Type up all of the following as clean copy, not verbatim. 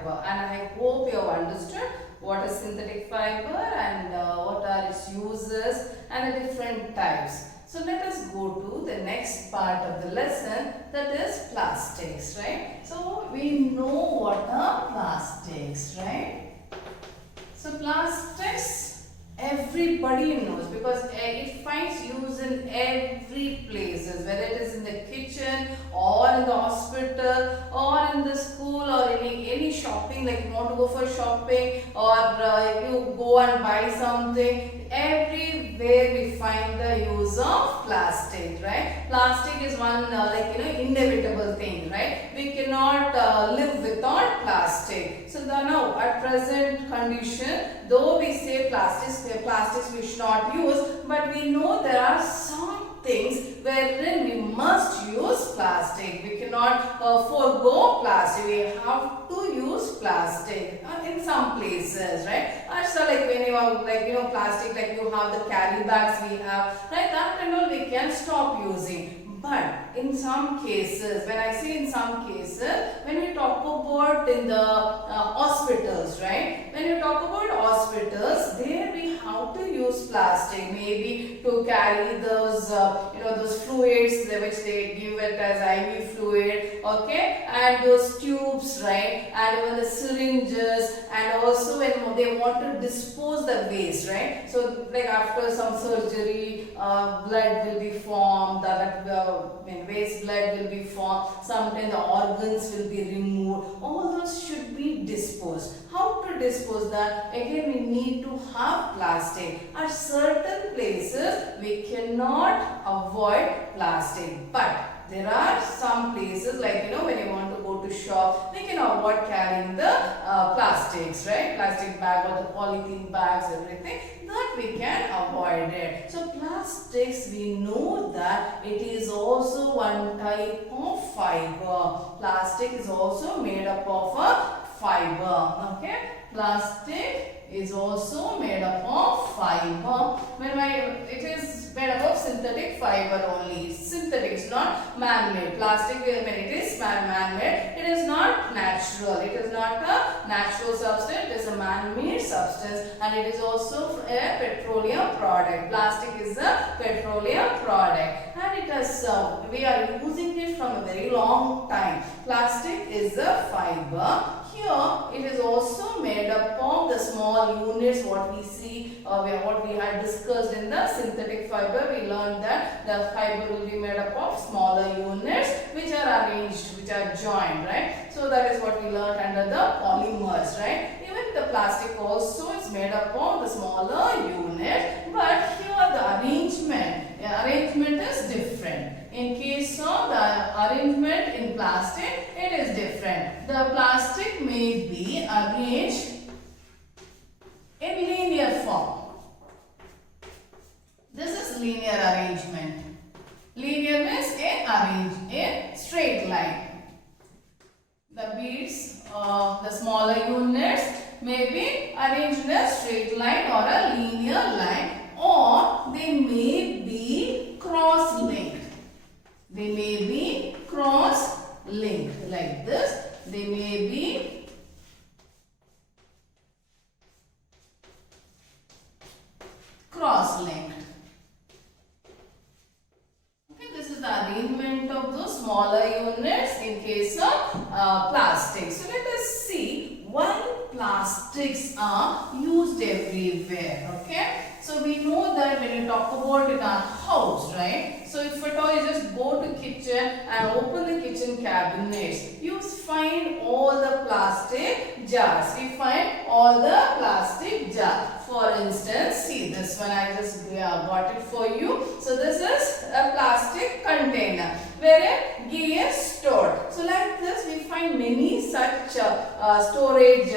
fiber, and I hope you have understood what is synthetic fiber and what are its uses and the different types. So let us go to the next part of the lesson, that is plastics, right? So we know what are plastics, right? So plastics everybody knows because it finds use in every places, whether it is in the kitchen or in the hospital or in the school or any shopping, like you want to go for shopping or you go and buy something. Everywhere we find the use of plastic, right? Plastic is one inevitable thing, right? We cannot live without plastic. So now at present condition, though we say plastics we should not use, but we know there are some things wherein we must use plastic. We cannot forego plastic. We have to use plastic in some places, right? So like when you have plastic, like you have the carry bags we have, right? That and all we can stop using. But in some cases, when I say in some cases, when we talk about in the hospitals, right? When you talk about hospitals, there we have to use plastic, maybe to carry those those fluids which they give it as IV fluid, okay, and those tubes, right, and even the syringes, and also when they want to dispose the waste, right? So like after some surgery, blood will be formed, waste blood will be formed, sometimes the organs will be removed. All those should be disposed. How to dispose that? Again, we need to have plastic. At certain places, we cannot avoid plastic, but there are some places like when you want to go to shop, we can avoid carrying the plastics, right? Plastic bag or the polythene bags, everything that we can avoid it. So plastics, we know that it is also one type of fiber. Plastic is also made up of a fiber. Okay, plastic is also made up of fiber. It is made up of synthetic fiber only. Synthetic is not man-made. Plastic, it is man-made. It is not natural. It is not a natural substance. It is a man-made substance, and it is also a petroleum product. Plastic is a petroleum product, and it has we are using it from a very long time. Plastic is a fiber. Here it is also made up of the small units, what we see, what we had discussed in the synthetic fiber. We learned that the fiber will be made up of smaller units which are arranged, which are joined, right? So that is what we learned under the polymers, right? Even the plastic also is made up of the smaller units, but here the arrangement is different. In case of the arrangement in plastic, it is different. The plastic may be arranged in linear form. This is linear arrangement. Linear means arranged in straight line. The beads, the smaller units may be arranged in a straight line or a linear line, or they may be cross-linked. They may be cross-linked like this. They may be cross-linked. Okay, this is the arrangement of those smaller units in case of plastic. So let us see why plastics are used everywhere. Okay. So we know that when you talk about in our house, right? So if at all you just go to kitchen and open the kitchen cabinets, you find all the plastic jars. We find all the plastic jars. For instance, see this one, I just got it for you. So this is a plastic container wherein ghee is stored. So like this, we find many such storage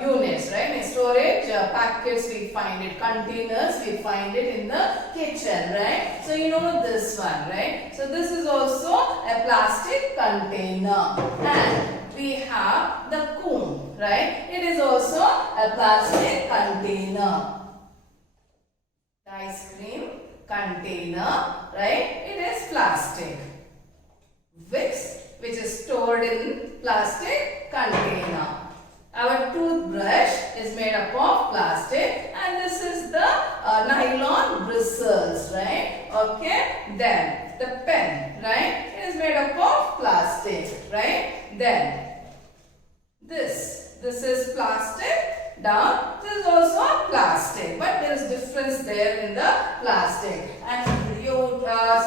units, right? In storage packets, we find it, containers, we find it in the kitchen, right? So you know this one, right? So this is also a plastic container, and we have the comb, right? It is also a plastic container. The ice cream container, right? It is plastic. Vicks, which is stored in plastic container. Our toothbrush is made up of plastic, and this is the nylon bristles, right? Okay. Then the pen, right? It is made up of plastic, right? Then this is plastic. Down, this is also plastic, but there is difference there in the plastic. And you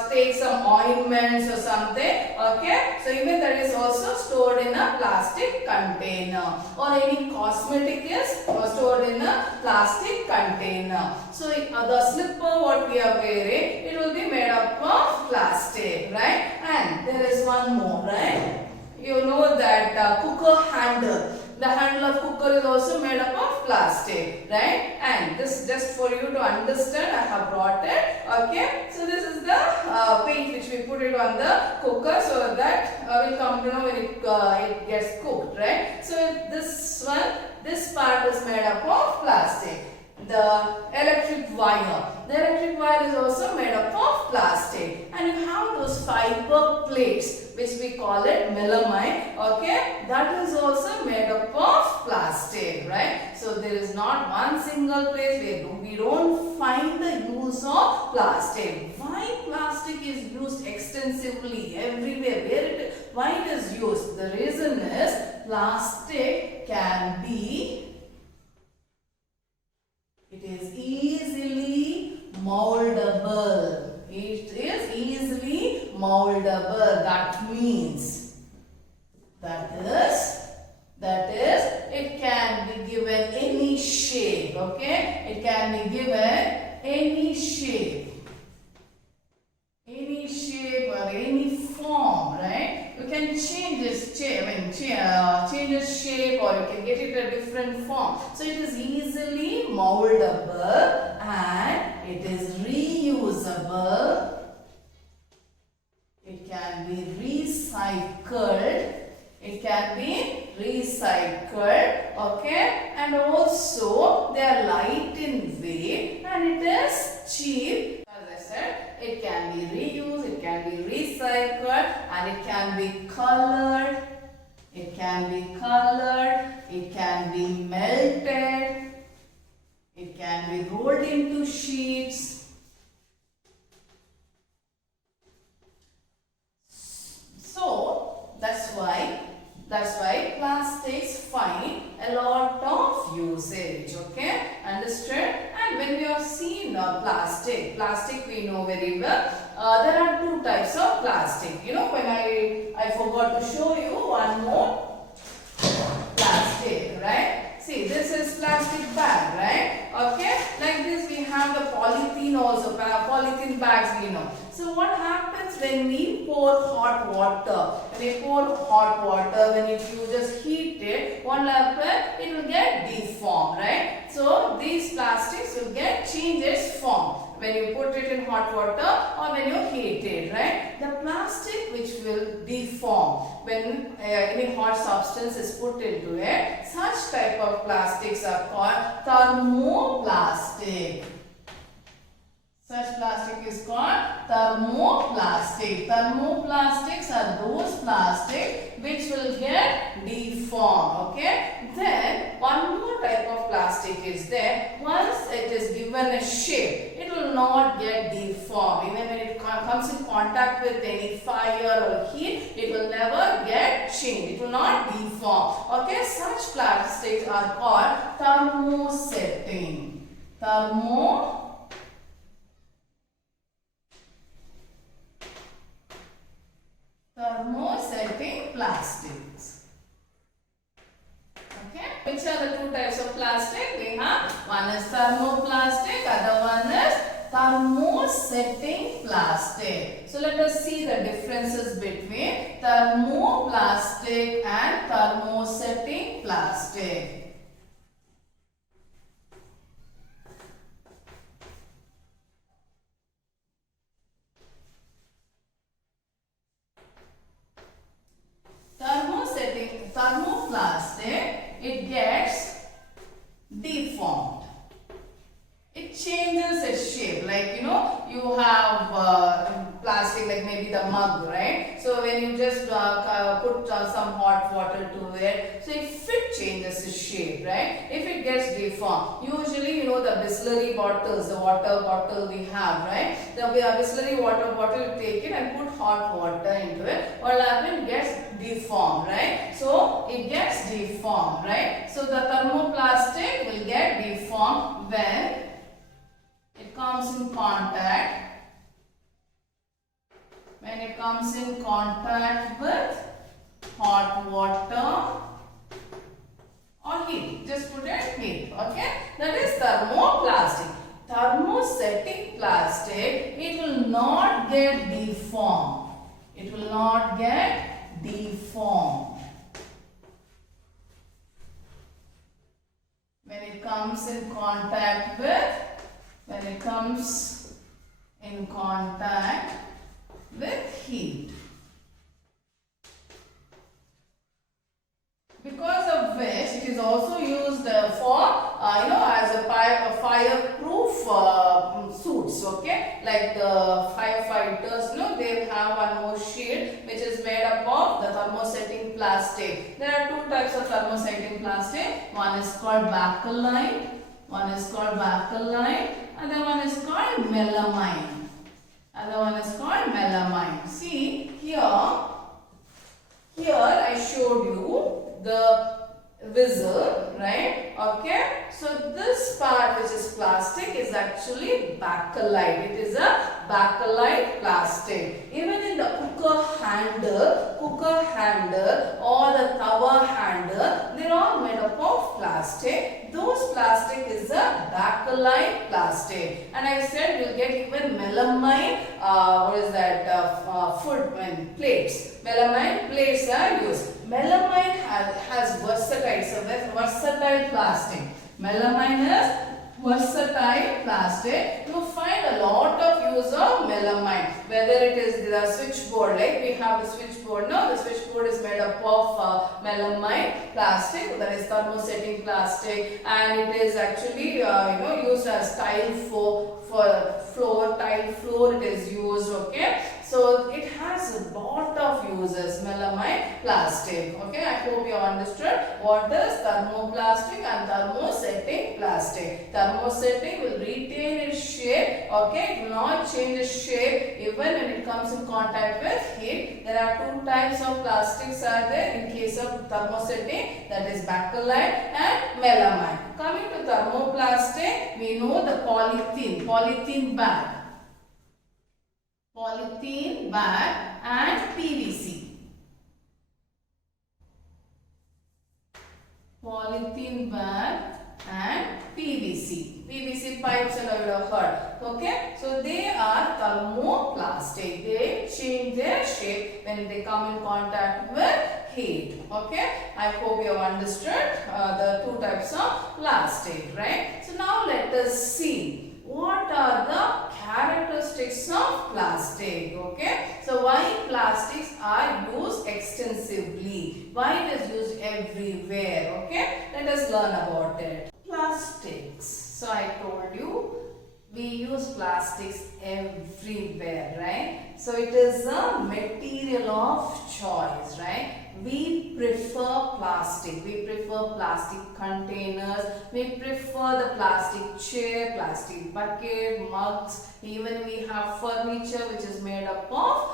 take some ointments or something, okay? So even that is also stored in a plastic container, or any cosmetic is stored in a plastic container. So the slipper what we are wearing, it will be made up of plastic, right? And there is one more, right? You know that cooker handle. The handle of cooker is also made up of plastic, right? And this just for you to understand, I have brought it. Okay. So this is the paint which we put it on the cooker, so that will come to know when it gets cooked, right? So this one, this part is made up of plastic. The electric wire. The electric wire is also made up of plastic. And you have those fiber plates which we call it melamine. Okay, that is also made up of plastic, right? So there is not one single place where we don't find the use of plastic. Why plastic is used extensively everywhere? Why it is used? The reason is plastic can be, it is easily moldable. It is easily moldable. That means, that is, it can be given any shape. Okay, it can be given any shape or any form, right? You can change its shape, change its shape, or you can get it a different form. So it is easily moldable and it is reusable. It can be recycled. It can be recycled, okay, and also they are light in weight and it is cheap. As I said, it can be reused, it can be recycled, and it can be colored. It can be colored, it can be melted, it can be rolled into sheets. So that's why plastics find a lot of usage. Okay, understood? And when we have seen plastic we know very well. There are two types of plastic. You know, when I forgot to show you one more plastic, right? See, this is plastic bag, right? Okay, like this we have the polythene also, polythene bags we know. So what happens when we pour hot water? When we pour hot water, when you just heat it, what will happen? It will get deformed, right? So these plastics will change its form when you put it in hot water or when you heat it, right? The plastic which will deform when any hot substance is put into it, such type of plastics are called thermoplastic. Such plastic is called thermoplastic. Thermoplastics are those plastics which will get deformed. Okay. Then one more type of plastic is there. Once it is given a shape, it will not get deformed. Even when it comes in contact with any fire or heat, it will never get changed. It will not deform. Okay. Such plastics are called thermosetting. Thermosetting plastics. Okay. Which are the two types of plastic? We have one is thermoplastic, other one is thermosetting plastic. So let us see the differences between thermoplastic and thermosetting plastic. Thermoplastic, it gets deformed. It changes its shape. Like, you know, you have plastic like maybe the mug, right? So when you just put some hot water to it. So if it changes its shape, right? If it gets deformed, usually the Bisleri bottles, the water bottle we have, right? The Bisleri water bottle, you take it and put hot water into it. What happens? It gets deformed, right? So it gets deformed, right? So the thermoplastic will get deformed when it comes in contact. When it comes in contact with hot water or heat. Just put it heat. Okay. That is thermoplastic. Thermosetting plastic, it will not get deformed. It will not get deformed. When it comes in contact with, with heat. Because of which it is also used for as a fireproof suits, okay, like the firefighters, they have one more sheet which is made up of the thermosetting plastic. There are two types of thermosetting plastic. One is called bacilline, and the one is called melamine. See here I showed you the whistle, right? Okay, so this part which is plastic is actually bakelite. It is a bakelite plastic. Even in the cooker handle or the tawa handle, they are all made up of plastic. Those plastic is a bakelite plastic. And I said we'll get even melamine, plates. Melamine plates are used. Melamine has versatile, it's a versatile plastic. Melamine is versatile plastic. You find a lot of use of melamine. Whether it is the switchboard, like we have the switchboard now, the switchboard is made up of melamine plastic, that is thermosetting plastic, and it is actually used as tile tile floor it is used, okay. So it has a lot of uses, melamine plastic. Okay, I hope you understood what is thermoplastic and thermosetting plastic. Thermosetting will retain its shape. Okay, it will not change its shape even when it comes in contact with heat. There are two types of plastics are there in case of thermosetting, that is bakelite and melamine. Coming to thermoplastic, we know the polythene bag and PVC. Polythene bag and PVC pipes, and I would have heard. Okay, so they are thermoplastic. They change their shape when they come in contact with heat. Okay, I hope you have understood the two types of plastic, right? So now let us see what are the characteristics of plastic. Okay, so why plastics are used extensively, why it is used everywhere. Okay, let us learn about it. Plastics, so I told you we use plastics everywhere, right? So it is a material of choice, right? We prefer plastic. We prefer plastic containers. We prefer the plastic chair, plastic bucket, mugs. Even we have furniture which is made up of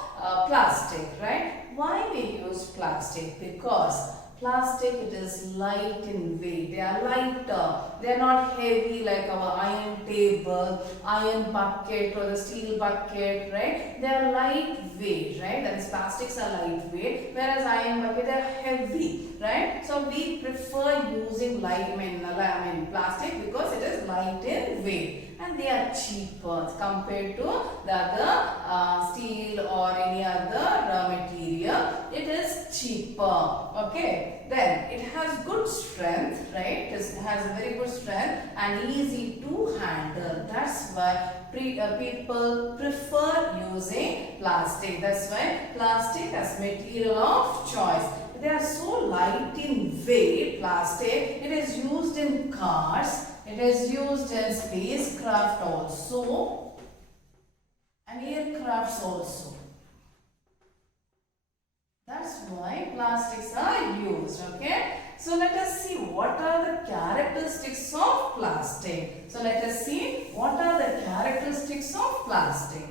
plastic, right? Why we use plastic? Because plastic, it is light in weight. They are lighter. They are not heavy like our iron table, iron bucket or the steel bucket, right? They are lightweight, right? That is, plastics are lightweight, whereas iron bucket are heavy, right? So we prefer using plastic because it is light in weight. And they are cheaper compared to the other steel or any other material. It is cheaper. Okay. Then it has good strength, right? It has a very good strength and easy to handle. That's why people prefer using plastic. That's why plastic as material of choice. They are so light in weight, plastic. It is used in cars. It is used in spacecraft also and aircrafts also. That's why plastics are used, okay? So let us see what are the characteristics of plastic. So let us see what are the characteristics of plastic.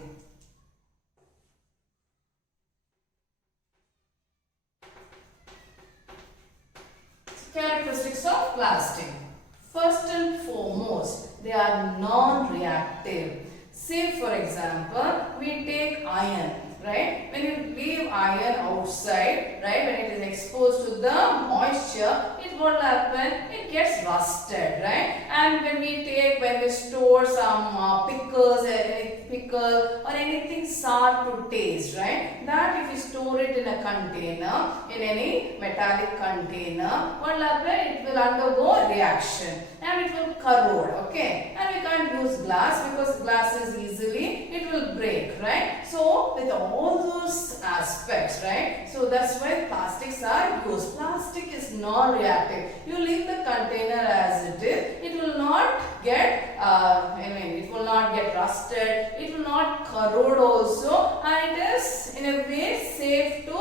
Characteristics of plastic. First and foremost, they are non-reactive. Say for example, we take iron, right? When you leave iron outside, right, when it is exposed to the moisture, it will happen, it gets rusted, right? And when we store some pickles, any pickle or anything sour to taste, right? That if you store it in a container, in any metallic container, what will happen? It will undergo reaction and it will corrode, okay? And we can't use glass because glass is easily, it will break, right? So with all those aspects, right? So that's why plastics are used. Plastic is non-reactive. You leave the container as it is, it will not get, it will not get rusted, it will not corrode also, and it is in a way safe to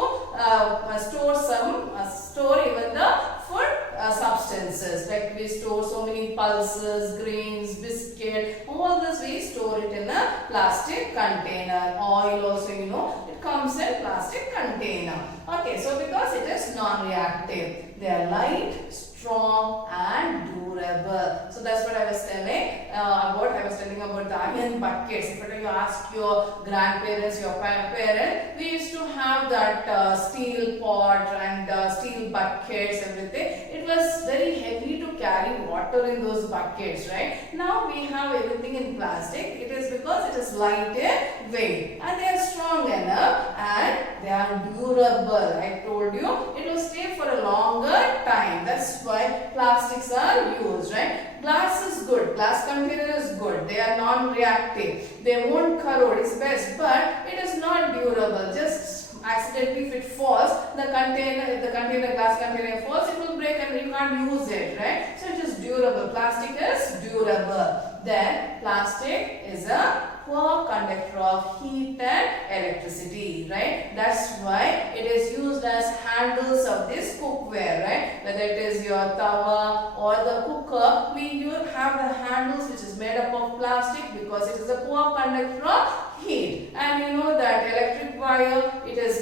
store even the food substances, like we store so many pulses, grains, biscuit, all this we store it in a plastic container. Oil also, it comes in plastic container. Okay, so because it is non-reactive, they are light, strong and durable. So that's what I was telling about. I was telling about the iron buckets. If you ask your grandparents, your parents, we used to have that steel pot and steel buckets, everything. It was very heavy to carry water in those buckets, right? Now we have everything in plastic. It is because it is light in weight and they are strong enough and they are durable. I told you it will stay for a longer time. That's why plastics are used, right? Glass is good. Glass container is good. They are non-reactive. They won't corrode. It's best, but it is not durable. Just accidentally if it falls, if the glass container falls, it will break and you can't use it, right? So it is durable. Plastic is durable. Then plastic is a poor conductor of heat and electricity, right? That's why it is used as handles of this cookware, right? Whether it is your tawa or the cooker, we have the handles which is made up of plastic because it is a poor conductor of heat. And you know that electric wire, it is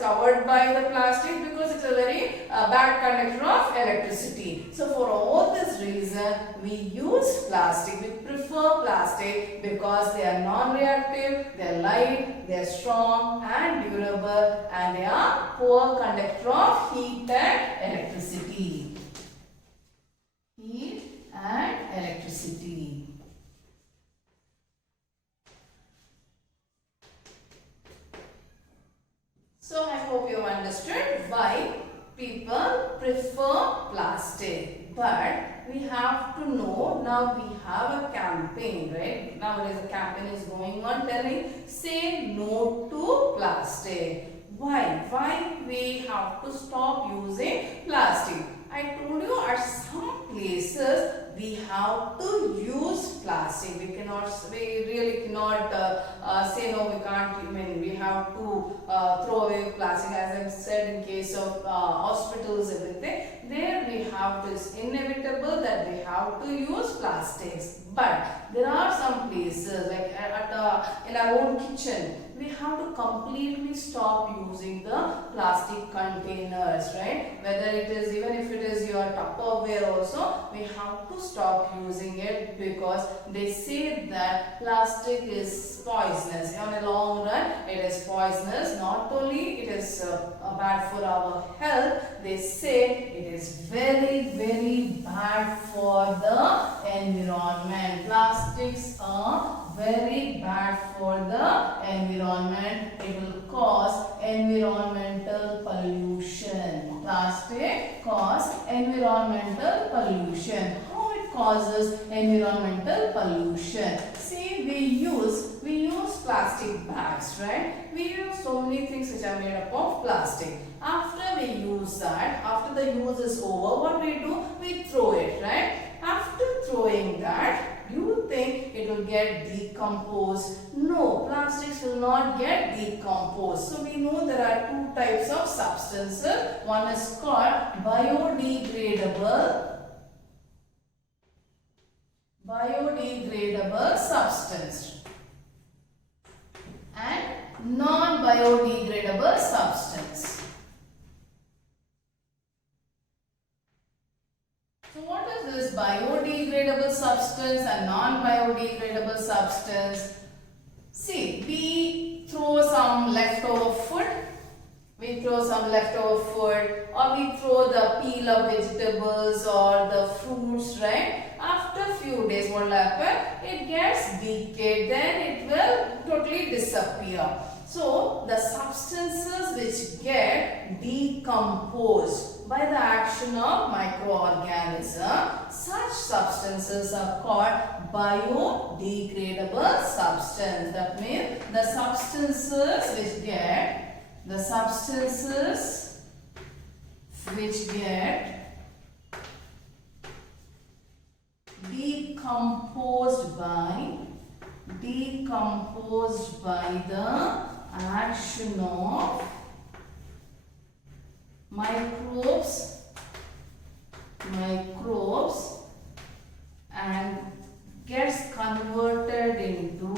covered by the plastic because it's a very bad conductor of electricity. So for all this reason, we use plastic. We prefer plastic because they are non-reactive, they are light, they are strong and durable, and they are poor conductor of heat and electricity. Heat and electricity. So I hope you have understood why people prefer plastic. But we have to know, now we have a campaign, right? Nowadays a campaign is going on telling, say no to plastic. Why? Why we have to stop using plastic? I told you at some places we have to use plastic. We really cannot say no, we can't. I mean, we have to throw away plastic, as I said in case of hospitals, everything. There we have to, it's inevitable that we have to use plastics. But there are some places like in our own kitchen, we have to completely stop using the plastic containers, right? Whether it is, even if it is your Tupperware also, we have to stop using it because they say that plastic is poisonous. On a long run, it is poisonous. Not only it is bad for our health, they say it is very, very bad for the environment. Plastics are very bad for the environment. It will cause environmental pollution. Plastic causes environmental pollution. How it causes environmental pollution? See, we use plastic bags, right? We use so many things which are made up of plastic. After we use that, after the use is over, what we do? We throw it, right? After throwing that, do you think it will get decomposed. No, plastics will not get decomposed. So we know there are two types of substances. One is called biodegradable substance and non-biodegradable substance. So what is this biodegradable substance and non-biodegradable substance? See, we throw some leftover food, or we throw the peel of vegetables or the fruits, right? After few days, what will happen? It gets decayed, then it will totally disappear. So, the substances which get decomposed by the action of microorganisms, such substances are called biodegradable substance. That means the substances which get decomposed by the action of microbes and gets converted into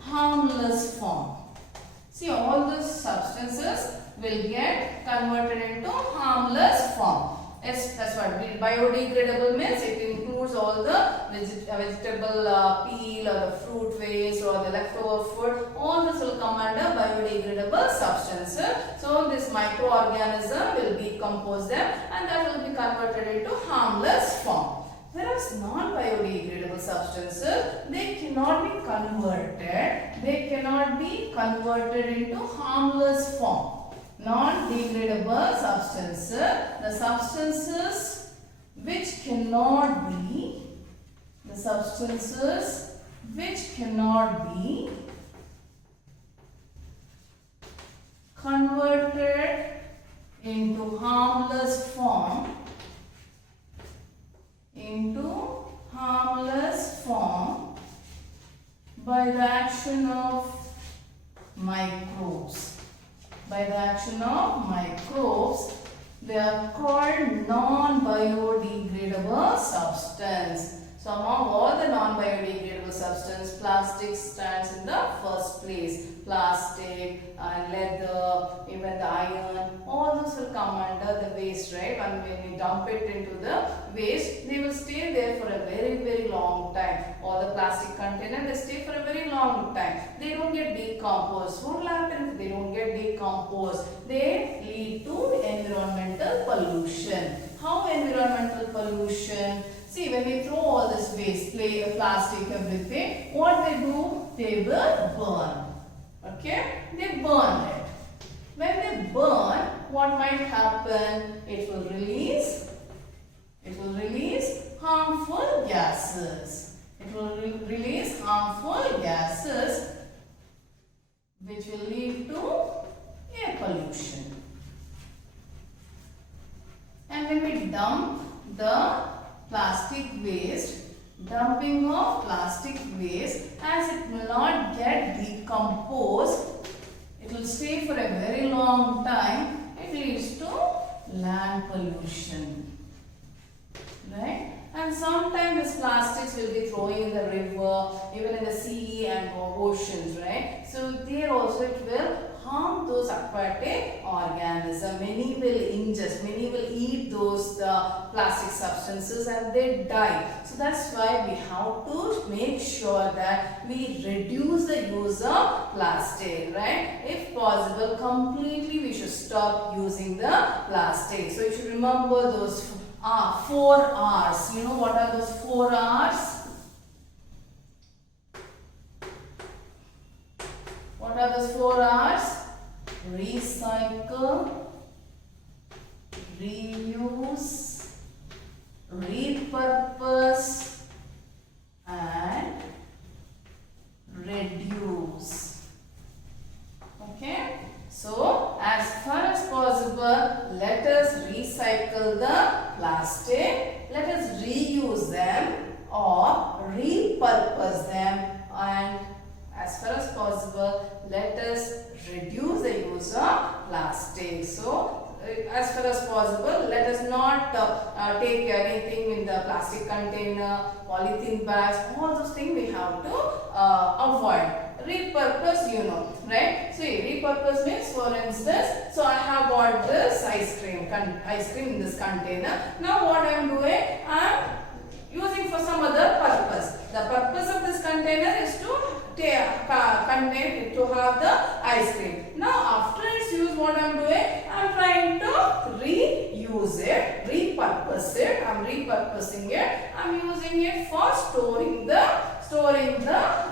harmless form. See, all those substances will get converted into harmless form. Yes, that's what biodegradable means. It includes all the vegetable peel or the fruit waste or the leftover food. All this will come under biodegradable substances. So this microorganism will decompose them and that will be converted into harmless form. Whereas non-biodegradable substances, they cannot be converted into harmless form. Non-degradable substances, the substances which cannot be converted into harmless form by the action of microbes. They are called non-biodegradable substance. So among all the non-biodegradable substance, plastic stands in the first place. Plastic and leather, even the iron, all those will come under the waste, right? And when we dump it into the waste, they will stay there for a very, very long time. All the plastic container, they stay for a very long time. They don't get decomposed. What will happen if they don't get decomposed? They lead to environmental pollution. How environmental pollution? See, when we throw all this waste, plastic, everything, what they do? They will burn. Okay? They burn it. When they burn, what might happen? It will release harmful gases. Which will lead to air pollution. And when we dump the plastic waste, dumping of plastic waste, as it will not get decomposed, it will stay for a very long time, it leads to land pollution, right? And sometimes these plastics will be throwing in the river, even in the sea and oceans, right? So there also it will harm those aquatic organisms. Many will ingest, many will eat those plastic substances and they die. So that's why we have to make sure that we reduce the use of plastic, right? If possible, completely we should stop using the plastic. So you should remember those 4 R's. You know what are those 4 R's? What are those 4 R's? Recycle, reuse, repurpose and reduce. Okay? So, as far as possible, let us recycle the plastic. let us reuse them or repurpose them, and as far as possible, let us reduce the use of plastic. So, as far as possible, let us not take anything in the plastic container, polythene bags, all those things we have to avoid. Repurpose, you know, right? So, repurpose means, for instance, so I have bought this ice cream in this container. Now, what I am doing, I am using for some other purpose. The purpose of this container is to contain to have the ice cream. Now after its use, what I am doing, I am trying to reuse it, repurpose it. I am repurposing it. I am using it for storing the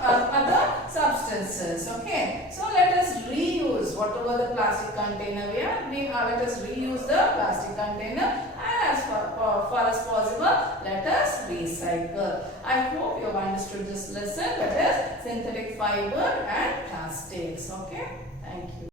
other substances. Okay, so let us reuse whatever the plastic container we have. Let us reuse the plastic container, and as far as possible, let us recycle. I hope you have understood this lesson, that is synthetic fiber and plastics. Okay, thank you.